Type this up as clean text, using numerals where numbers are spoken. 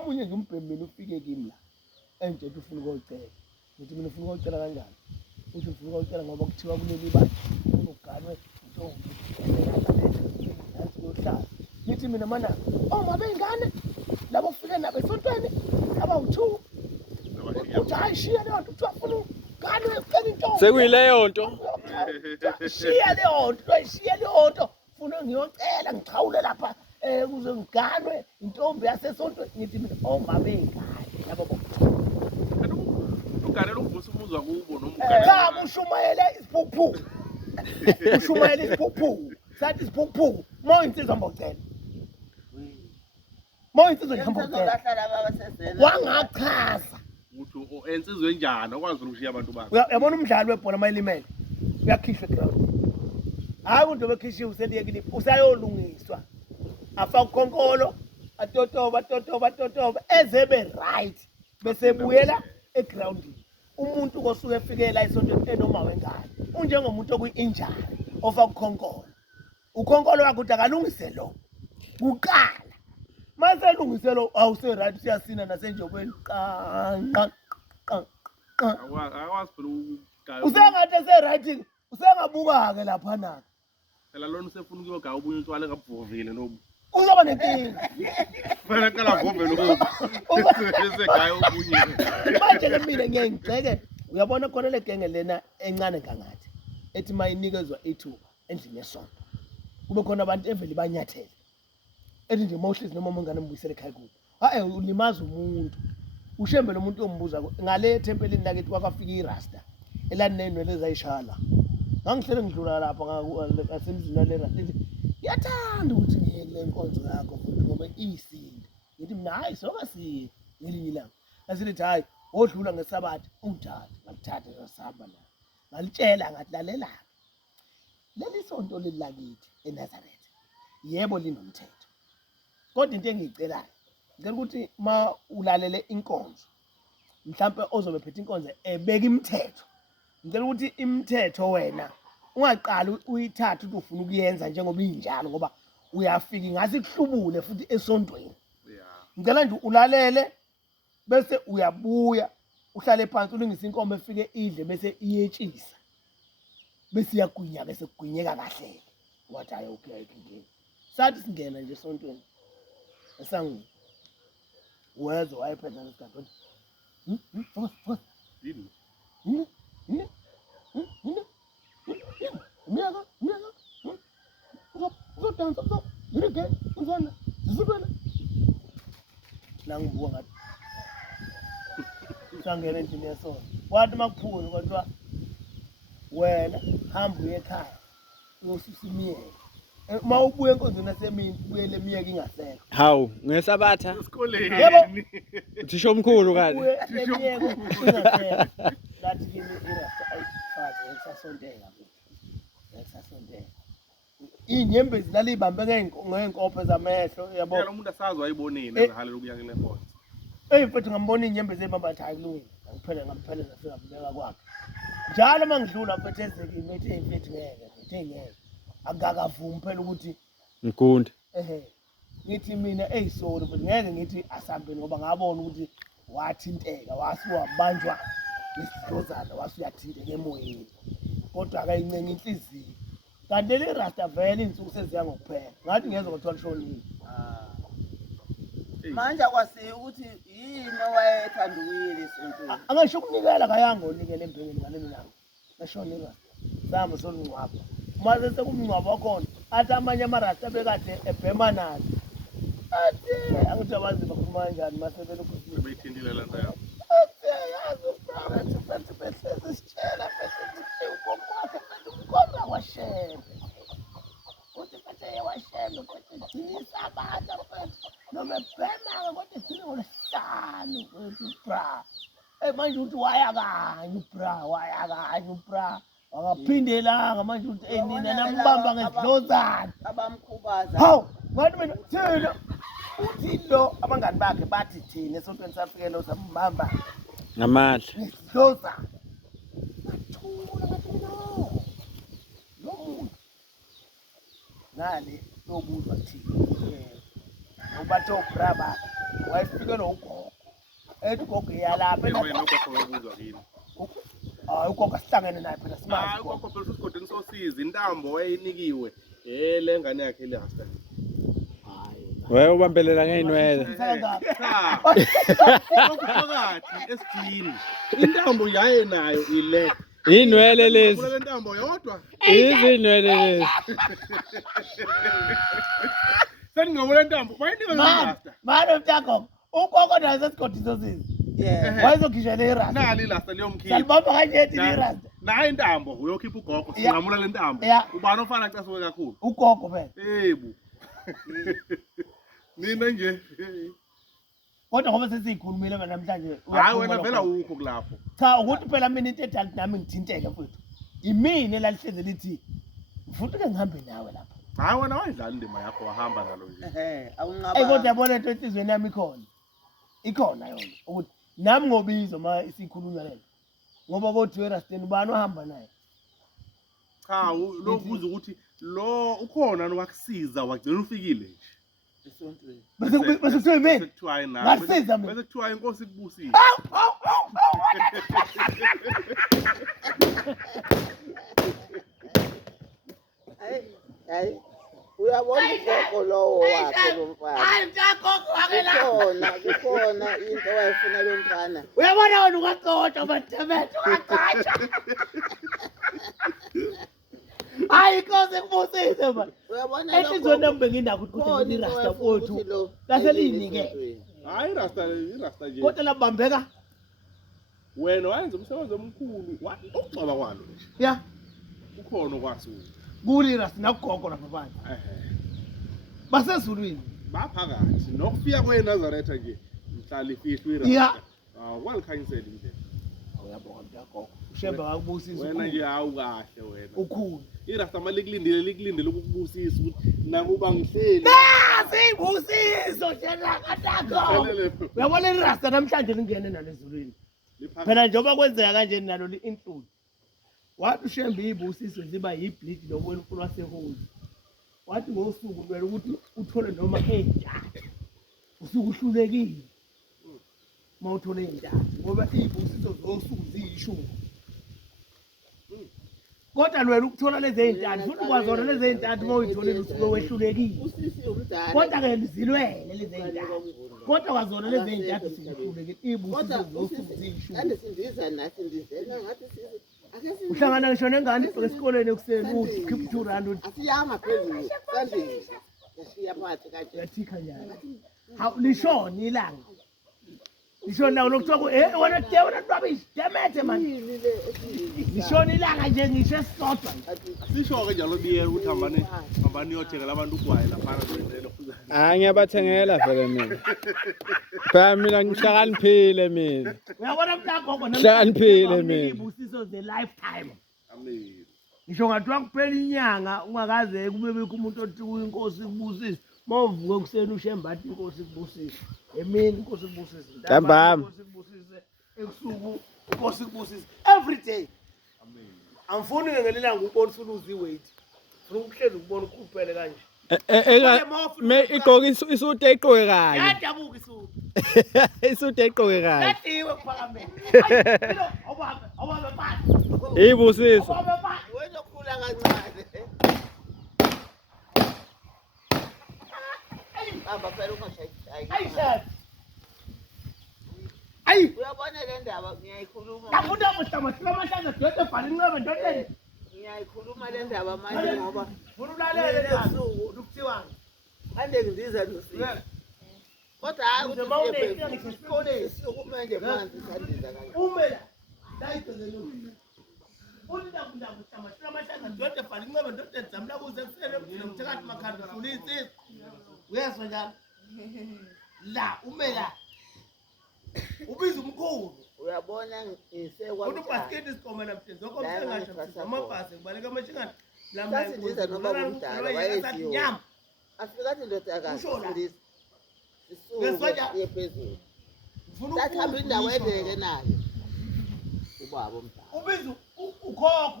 Omunye nje umbhembeni ufike kimi la enje ufuna ukuyocela ngithi mina ufuna ukuyocela kanjani uthi ufuna ukuyocela ngoba kuthiwa kuleli bani unoganwe intombi nansi yohlala ngithi mina mana ngabe ingane labo ufike nabo esontweni abawu2 uthi hayi shiya leyo nto uthi afuna uganwe ucela intombi sekuyileyo nto shiya leyo nto ufuna ngiyocela ngichawule lapha kuze ngiganwe intombi yasesontweni ngithi mina ngabe ingane labo uganela ukuvusa umuzwa kubo noma ushumayele isiphuphu ushumayele isiphuphu sathi isiphuphu moyinsizwa mbocela moyinsizwa ngihambocela wangachaza uthi ensizwe enjani akwazi ukushiya abantu bakhe uyabona umdlalo webhola mayilimele uyakhishwa eground hayi unto bekhishiwe useliyekile usayolungiswa afa ukhonkolo atotoba ezebe right bese buyela egroundini umuntu kosuke efikela esontweni enoma wengane unjengomuntu okuyi-injury ofa ukhonkolo ukhonkolo wakhe uthi akalungise lo kuqala mase elungise lo awuse-right siyasina nasenjobeni akwazi phela usengathi ese-right usengabuka-ke laphana-ke phela lona usefuna ukuyogaya ubunye utshwale kabuvile nobu uzoba nenkinga fanele qala govele lobu esegaya ubunye manje-ke mina ngiye ngigxeke uyabona khona le genge lena encane kangathi ethi mayinikezwa ithuba endlini yesonto kube khona abantu evele banyathele ethi nje mawuhlezi noma umngane mbuyisele ekhaya kubo ulimaza umuntu ushembe lo muntu ombuza ngale thempelini lakithi kwafika irasta elanenwele ezayishala ngangihlele ngidlula lapha ngasemzini wale rasta ngiyathanda ukuthi ngiye kule nkonzo yakho futhi ngoba iyisinde ngithi mina hayi soka siye ngelinye ilanga asilithi hayi odlula ngesabatha ungithathe ngalithatha ngasihamba la ngalitshela ngathi lalela leli sonto lilakithi eNazaretha yebo linomthetho kodwa into engiyicelayo ngicela ukuthi ma ulalele inkonzo mhlawumbe ozobe phethe inkonzo ebeka imithetho ngicela ukuthi imithetho wena ungaqali uyithathe ukuthi ufuna ukuyenza njengoba injalo ngoba uyafika ngase kuhlubule futhi esontweni ngicela nje ulalele bese uyabuya uhlale phansi ulungisa inkomo efike idle bese iyetshisa bese iyagwinya bese kugwinyeka kahle wathi hayi okay ayikho sathi singena nje esontweni esangu wezwe wayephetha nesikhathi yini Miyaka, uzodansa, yirike, uzwana, zizubele. Nangibuka ngathi. Sangena endlini yesonto. Wathi makuphula kodwa wena hamba uye ekhaya. Uyosusa imiyeke. Uma ubuye enkonzweni yasemini, ubuyele imiyeke ingasekho. Hawu ngesabatha esikoleni yebo uthisha omkhulu kanti imiyeke ingasekho. Ngathi kimi irasta ayifake esasonteka. Esasonteka. Inyembezi lalibambe ngeenkophe zamehlo yabo. lo muntu asazi wayibonini ezahalela ukuya kule nkonzo Mfethu ngambona inyembezi ebamba athi hayi kulungile ngaphela nafika kubeka kwakhe njalo mangidlula mfethu ezekile ethi mfethu ngeke akakavumi phela ukuthi ngikunda ngithi mina sorry mfethu ngeke ngithi asambe ngoba ngabona ukuthi wathinteka wasuwabanjwa isidlozana wasuyathinteka emoyeni kodwa akayincenga inhliziyo kanti le rasta vele insuku seziya ngokuphela ngathi ngezwe kwathiwa lishonile manje akwasiyo ukuthi yini owayethanda ukuyela esontweni angasho ukunikela kayanga onikele embhekeni ngalelo langa lashona irasta sahamba solungcwaba mase sekumngcwaba wakhona athi amanye amarasta bekade ebhema nazo athi angithi abazi bakhuluma kanjani mase belokhu beyithindile le nto yabo yazi ubrother behlezi sitshela behlezi ukomkwakhe umkomba kwashembe uthi bethe washembe kodwa gcinisa abantu mfethu noma ebhema-ke kodwa gcine ngolesihlanu mfethu bra manje uthi waya kanye ubra wakaphindelanga manje uthi nina nambamba ngesidlozana abamkhubaza hawu ngathi mina thina uthi lo abangani bakhe bathi thina esontweni safikele usambamba ngamandla ngesidlozana ngathula ngathi no lo muntu ngale lobuzwa thina ubathe ubraba wayefike nogogo ethi ugogo iyalapha wena ugogo wabuzwa kini. hayi ugogo sihlangene naye phela Hayi simazi ugogo phela usigodeni sosiza intambo wayinikiwe. Le ngane yakhe le hasta. Wewe ubambelela ngeinwele. Phakathi esijini. Intambo yaye nayo ile. Inwele lezi. Kule ntambo yodwa. Izinwele lezi. Sengingabona intambo bayinika ngasta. manje mntagogo ugogo naye sesigodini sosiza Yeah. wayezokhishela irasta Nali lasta liyomkhipha. salibamba kanjeti irasta Naye intambo uyokhipha ugogo singamula le ntambo. Yeah. Ubani ofana casuke kakhulu. ugogo phela Ebu. Nina nje. kodwa ngoba sesiyikhulumile manje namhlanje Hayi wena vela ukho kulapho. cha ukuthi phela mina into edala nami ngithinteke mfowethu imini elalihleze lithi futhi ke ngihambe nawe lapha Hayi wena wayidlala indima yakho wahamba nalo nje. kodwa Awungaba. yabona into enhlizweni yami ikhona yona ukuthi nami ngobizo ma isikhulunywa lento ngoba kodwa erasteni ubani ohamba naye Cha lokubuza ukuthi lo ukhona nokwakusiza wagcina ufikile nje. Esontweni. bese kuthiwa yimini Sekuthiwa hayi nawe. Ngasiza mina. Bese kuthiwa inkosi kubusile. Hayi. Uyabona ugogo lowo wakhe lomfana. mntagogo Kukhona into wayefuna lo mfana. uyabona wena ungaqotha mathebethe ungaqatsha hayi inkosi kubusise manje Uyabona enhlizweni nami benginakho ukuthi irasta kwethu laselinike Hayi irasta nje. kodwa labambeka Wena wayenza umsebenzi omkhulu. Ukugcoba kwalo nje. ya Ukhona okwasuka. kuli irasta nakugogo lapha phansi basezulwini Baphakathi nokufika kweNazaretha nje mhlala ifihlwe irasta. Yeah. Walikhanyisela indlela. uyabona mntagogo ushemba kakubusisa Wena nje hawu kahle wena. ukhulu Irasta malikulindele ukubusisa ukuthi nami uba ngihleli. sibusiso jenakatako uyabona irasta namhlanje lingene nalo ezulwini phela njengoba kwenzeka kanje nalo li-influence wathi ushembe iyibusiso ziba yibleed lokwena umfuna waseholi wathi ngosuku kumele ukuthi uthole noma ey'ntathu usuke uhlulekile uma uthole ey'ntathu ngoba iy'busiso zosuku ziyishumi kodwa lwena ukuthola lezi ey'ntathu futhi kwazona lezi ey'ntathu uma uyitholile usuke wehlulekile Usisi umdala. kodwa-ke zilwele lezi ey'ntathu kodwa kwazona lezi ey'ntathu sizihlulekile iy'busiso zosuku ziyishumi Andisindiza nathi ndizena ngathi sisi. Ake uhlangana ngisho nengane ibheke esikoleni ekuseni uthi khipha 2 rand uthi asiyama phezulu. Sandile. Yashiya phansi kanje. uyathikha njani hawu lishona ilanga lishona nawo lokuthiwa wena wena rubbish demethe mani Yini le ethi. lishona ilanga nje ngisho esisodwa Sisho-ke njalo biyela ukuthi hambani niyothengela abantu ugwayi laphana kwenzele. Hayi ngiyabathengela vele mina. Phela mina ngihlakaniphile mina. uyabona mntagogo Hlakaniphile mina. iy'busiso ze-lifetime Amen. ngisho ngathiwa kuphela inyanga ungakaze kube bikho umuntu othi inkosi kubusise uma uvuke ekuseni ushembathi inkosi kubusise emini inkosi kubusise Ntambama. inkosi kubusise ebusuku inkosi kubusise every day angifuni-ke ngelilanga ukubonisa uluze iweight funa ukuhlezi ukubona ukhuphele kanje Igqoke isuti eqoke kanye. yadabuka isuku Isuti eqoke kanye. yadiwe kuphakameni awuhambe phansi Ibusiso. awuhambe phansi Wena okhula kancane. Hamba phela ungashayi. ayishadi ayi Uyabona le ndaba ngiyayikhuluma. ndafuna amahlamahla amahlaza dode bhala inqebe ndodeni Ngiyayikhuluma le ndaba manje ngoba funa ulalele usuku ukuthiwani ande ngiziza nosisi. Kodwa hayi Uze mawunefika ukuthi ngisho esikoleni sikumanje phansi sandiza kanje. ume la layigcezela uthi ndakudamahlamahla amahlaza dode bhala inqebe ndodeni zamla kuze kusele mthile mthekathi makhanda funa insizwa uyezwa njalo la ume la ubiza umkhulu Uyabona ngisekwa. uthi ubhasiketi isiqoma namhlanje zonke umsengasha amabhasi ngibaleka amashingana Sasindiza noma kumdala wayeziyo. nyama Afikathi indodakazi Usho la. sindisa. Uyezwa njalo? Sisuke phezulu. ngifuna Sathamba indawo ukuyisho. ebheke nayo. Ubaba omdala. ubiza ukhokho